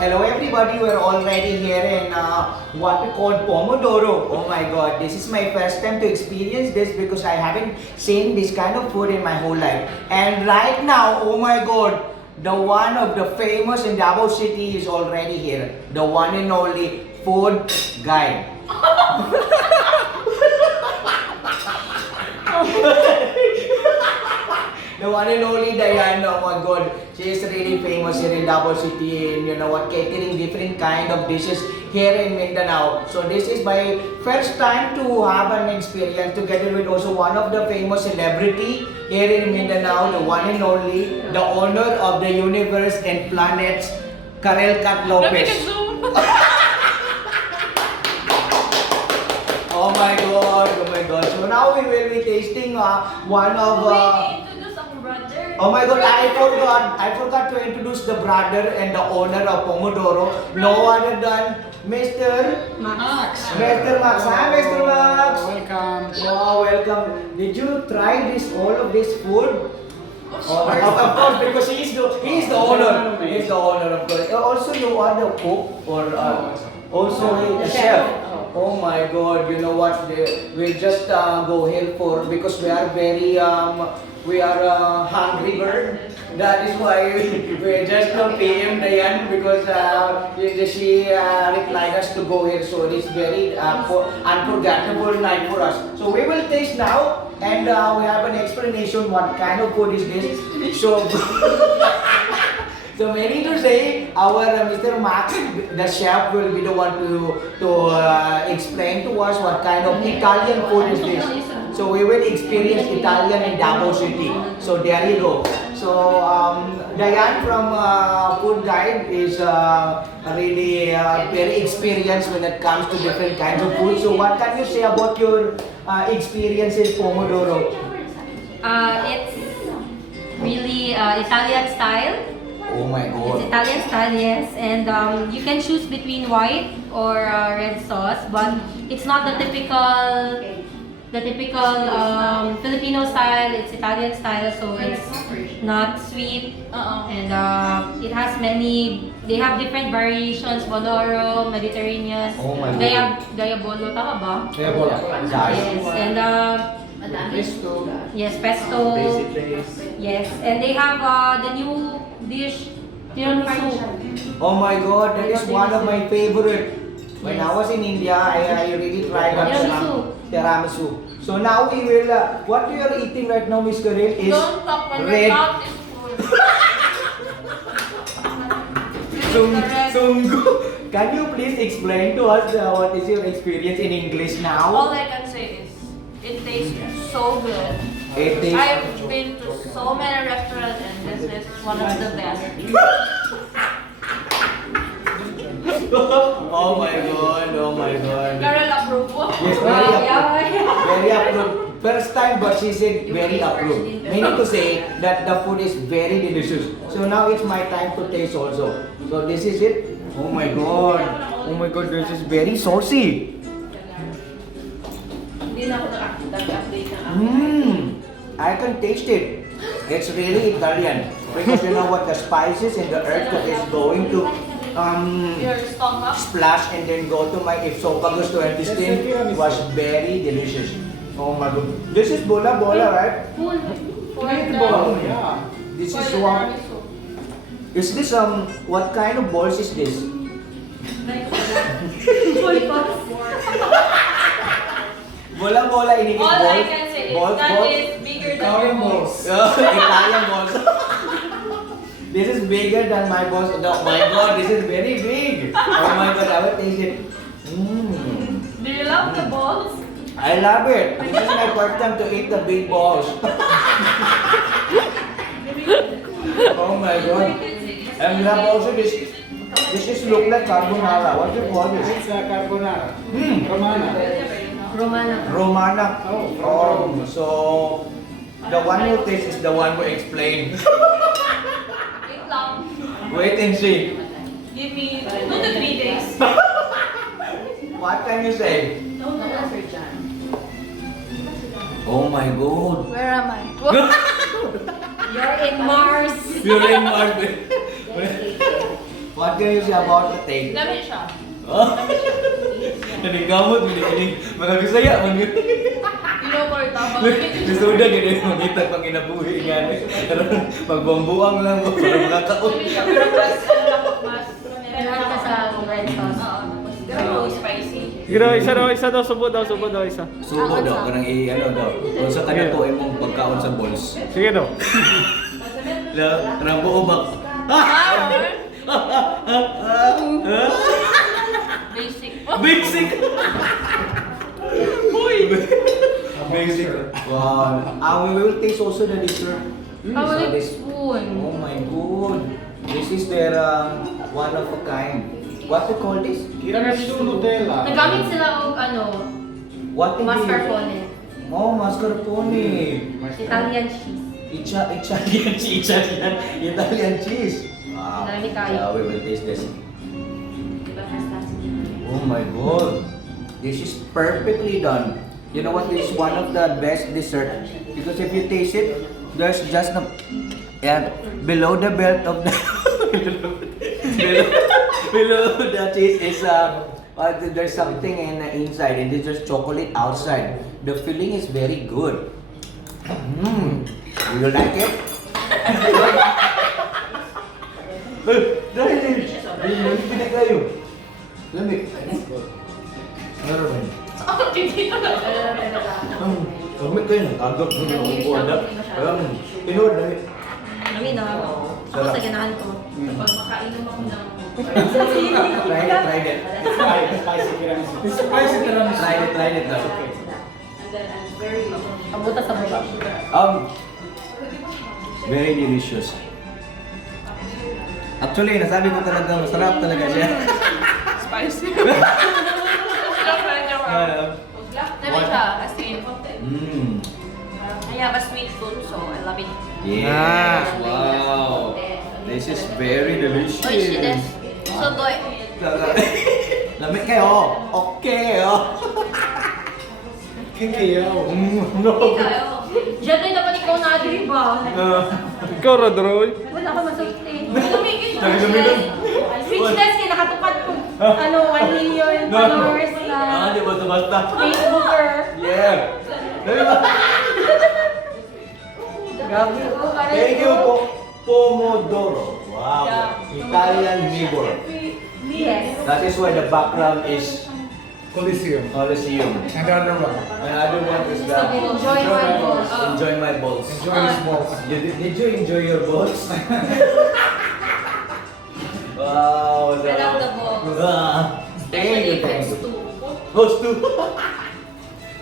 Hello everybody, we're already here in what we call Pomodoro. Oh my god, this is my first time to experience this because I haven't seen this kind of food in my whole life. And right now, oh my god, the one of the famous in Davao City is already here. The one and only food guy. The one and only Diane, oh my god, she is really famous here in Davao City and you know what, catering different kind of dishes here in Mindanao. So this is my first time to have an experience together with also one of the famous celebrity here in Mindanao, the one and only, the owner of the universe and planets, Karel Kat Lopez. Oh my god, oh my god. So now we will be tasting one of... Oh my god, I forgot to introduce the brother and the owner of Pomodoro. No other than Mr. Max. Mr. Max. Hi, Mr. Max. Welcome. Wow, welcome. Did you try all of this food? Oh, of course, because he is the owner. He is the owner, of course. Also, you are the cook or also the chef. Oh my god, you know what? We just go here for because we are very we are hungry bird. That is why we just PM Diane because she replied us to go here. So it is very unforgettable night for us. So we will taste now and we have an explanation what kind of food is this. So. So meaning to say, our Mr. Max, the chef, will be the one to explain to us what kind of Italian food is this. So we will experience Italian in Davao City. So there you go. So Diane from Food Guide is really very experienced when it comes to different kinds of food. So what can you say about your experience in Pomodoro? It's really Italian style. Oh my god. It's Italian style, yes. And you can choose between white or red sauce, but it's not the typical Filipino style. It's Italian style, so it's not sweet. And it has many. They have different variations: Bonoro, Mediterranean. Oh my Diabolo, tama ba? Diabolo. Yes, and Pesto. yes, pesto. Basic base. Yes, and they have the new dish, tiramisu. Oh my god, that is one of my favorite. When I was in India, I really tried that tiramisu. So now we will, what we are eating right now, Miss Karel, is Don't talk when red. your mouth is full. Sunggu. Can you please explain to us what is your experience in English All now? I can say is, it tastes so good. It is. I've been to so many restaurants and this is one of the best. Oh my god, oh my god. Karel approve po. Yes, very approved. Very approved. First time, but she said very approved. Meaning to say that the food is very delicious. So now it's my time to taste also. So this is it. Oh my god. Oh my god, this is very saucy. I can taste it. It's really Italian. Because you know what, the spices and the earth that is going to Your stomach. splash and then go to my esophagus to intestine was very delicious. Oh my god. This is bola bola, right? For Meatball. the, Yeah. This for is the one. tiramisu. Is this what kind of balls is this? Bola bola in English All balls. I can say is Balls, that balls. is bigger than Italian your balls. Italian balls. This is bigger than my balls. Oh my god, this is very big. Oh my god, I will taste it. Do you love the balls? I love it. This is my first time to eat the big balls. Oh my god. And we have also this. This is look like carbonara. What do you call this? It's a carbonara. Hmm. Romana. Romana. Oh, Oh, so the one who tastes is the one who explained. Wait lang. Wait and see. Give me 2 to 3 days. What can you say? Oh my god. Where am I? You're in Mars. You're in Mars. What can you say about the take? Lamig siya. Nanigamot, mga Bisaya, mga Ino-portable. Bisuda, ganyan, manitag pang inabuhi nga. Magbambuang lang mo, para mga taon. Meron ka sa red sauce. Oo, spicy. Isa daw, subo daw, isa. Subo daw, kanang ano daw. Kung sa kanya to, imong pagkaon sa balls. Sige daw. Kanang buo bak. Basic. Basic! Uy! Basic. Wow. We will taste also the dessert. I will So this- spoon. Oh my god. This is their one of a kind. What to call this? Tiramisu Nutella. Nagamit sila og ano, What is mascarpone. Oh, mascarpone. Italian cheese. Italian cheese. Wow. Dami kayo. Yeah, we will taste this. Oh my god. This is perfectly done. You know what? This is one of the best dessert because if you taste it, there's just the below the belt of the below the cheese is there's something in the inside and there's just chocolate outside. The filling is very good. You like it? Dahil pinag kayo. Lamig. Meron. Lamig kayo. Agad ko na ang buwada. Pinood na yun. Kami na ako. Ako sa ganahan ko. Pag makainom ako ng... Try it. Spicy tiramisu. Spicy tiramisu. Try it. That's okay. Ang butas sa baba. Very delicious. Actually, nasabi ko talaga masarap talaga siya. Spicy. Lamig siya, as in. I have a sweet tooth, so I love it. Yes. Wow. This is very delicious. Oishi desu. So good. Lamig kayo. Okay. Kikiyaw. No. Diyan tayo dapat ikaw na di ba? Ikaw, Rodroy. Wala ka masulti. Lumigin siya. Naglumigan. Speechless kaya nakatupad ko. 1 million followers na Di ba basta? Facebooker. Yeah. Di ba? Grabe ko. Thank you po. Pomodoro. Wow. Italian neighbor. Yes. That is why the background is Coliseum. Coliseum. Another one. Another one is So, that enjoy my balls. enjoy my balls. Enjoy his balls. Did you enjoy your balls? Wow. I love the balls. Thank you. Especially if it's too. Those two.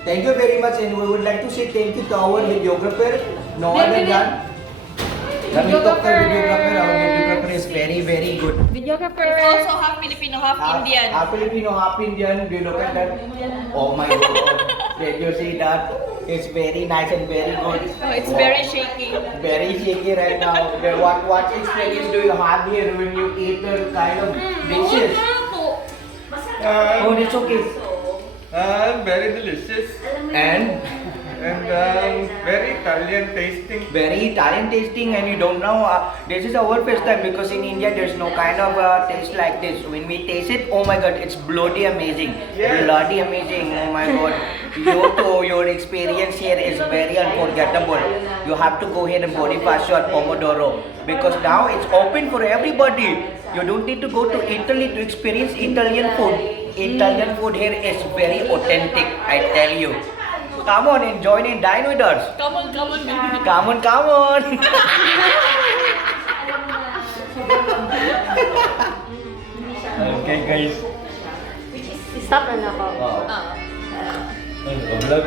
Thank you very much, and we would like to say thank you to our videographer, no other than Kami Doctor Videographer. Our videographer is very, very good. Videographer. It's also half Filipino, half Indian. Half Filipino, half Indian. Do you look at that? Oh my God! Did you see that? It's very nice and very good. Oh, it's very shaky. Very shaky right now. What experience do you have here when you eat the kind of dishes? Oh, it's okay. Very delicious And and very Italian tasting. very Italian tasting, and you don't know. This is our first time because in India there's no kind of taste like this. When we taste it, oh my God, it's bloody amazing. Yes. Bloody amazing. Oh my God. Your experience here is very unforgettable. You have to go here and body wash your Pomodoro because now it's open for everybody. You don't need to go to Italy to experience Italian food. Italian food here is very authentic, I tell you. Come on and join and dine with us. Come on, baby. Come on, come on. Okay guys. Stop na ako. Wow. Ah. Vlog